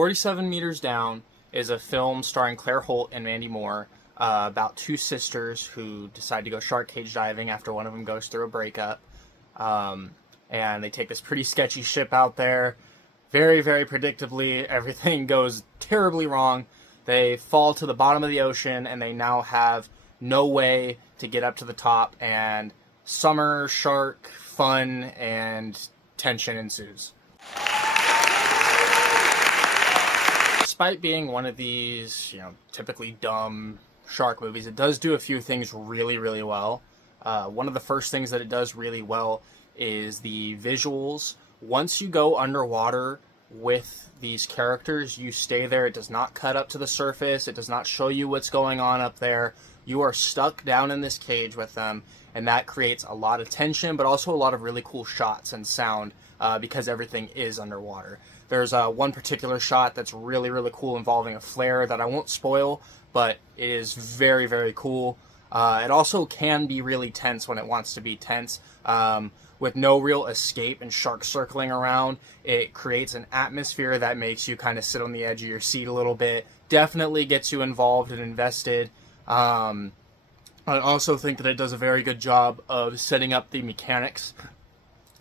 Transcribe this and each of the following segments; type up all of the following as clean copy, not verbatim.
47 Meters Down is a film starring Claire Holt and Mandy Moore about two sisters who decide to go shark cage diving after one of them goes through a breakup. And they take this pretty sketchy ship out there. Very, very predictably, everything goes terribly wrong. They fall to the bottom of the ocean, and they now have no way to get up to the top, and summer shark fun and tension ensues. Despite being one of these, typically dumb shark movies, it does do a few things really, really well. One of the first things that it does really well is the visuals. Once you go underwater with these characters, you stay there. It does not cut up to the surface. It does not show you what's going on up there. You are stuck down in this cage with them, and that creates a lot of tension, but also a lot of really cool shots and sound because everything is underwater. There's one particular shot that's really, really cool involving a flare that I won't spoil, but it is very, very cool. It also can be really tense when it wants to be tense. With no real escape and sharks circling around, it creates an atmosphere that makes you kind of sit on the edge of your seat a little bit. Definitely gets you involved and invested. I also think that it does a very good job of setting up the mechanics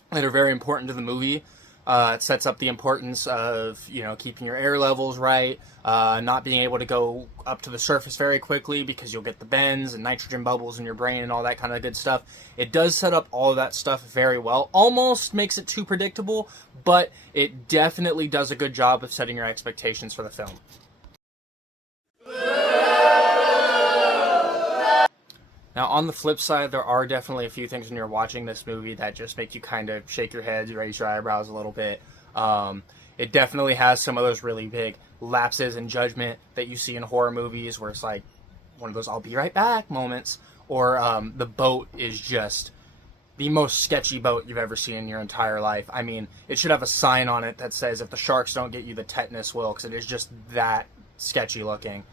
that are very important to the movie. It sets up the importance of, keeping your air levels right, not being able to go up to the surface very quickly because you'll get the bends and nitrogen bubbles in your brain and all that kind of good stuff. It does set up all of that stuff very well. Almost makes it too predictable, but it definitely does a good job of setting your expectations for the film. Now, on the flip side, there are definitely a few things when you're watching this movie that just make you kind of shake your head, raise your eyebrows a little bit. It definitely has some of those really big lapses in judgment that you see in horror movies where it's like one of those "I'll be right back" moments, or the boat is just the most sketchy boat you've ever seen in your entire life. I mean, it should have a sign on it that says, "If the sharks don't get you, the tetanus will," because it is just that sketchy looking.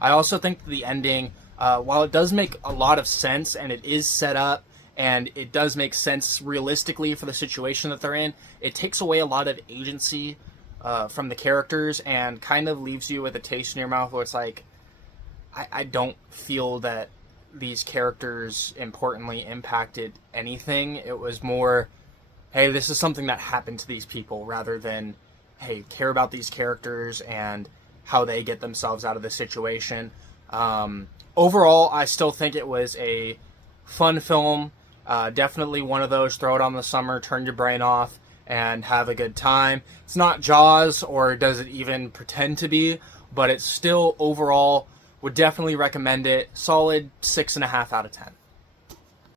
I also think the ending, while it does make a lot of sense and it is set up and it does make sense realistically for the situation that they're in, it takes away a lot of agency from the characters and kind of leaves you with a taste in your mouth where it's like, I don't feel that these characters importantly impacted anything. It was more, hey, this is something that happened to these people, rather than, hey, care about these characters and how they get themselves out of the situation. Overall, I still think it was a fun film. Definitely one of those, throw it on the summer, turn your brain off, and have a good time. It's not Jaws, or does it even pretend to be, but it's still, overall, would definitely recommend it. Solid 6.5 out of 10.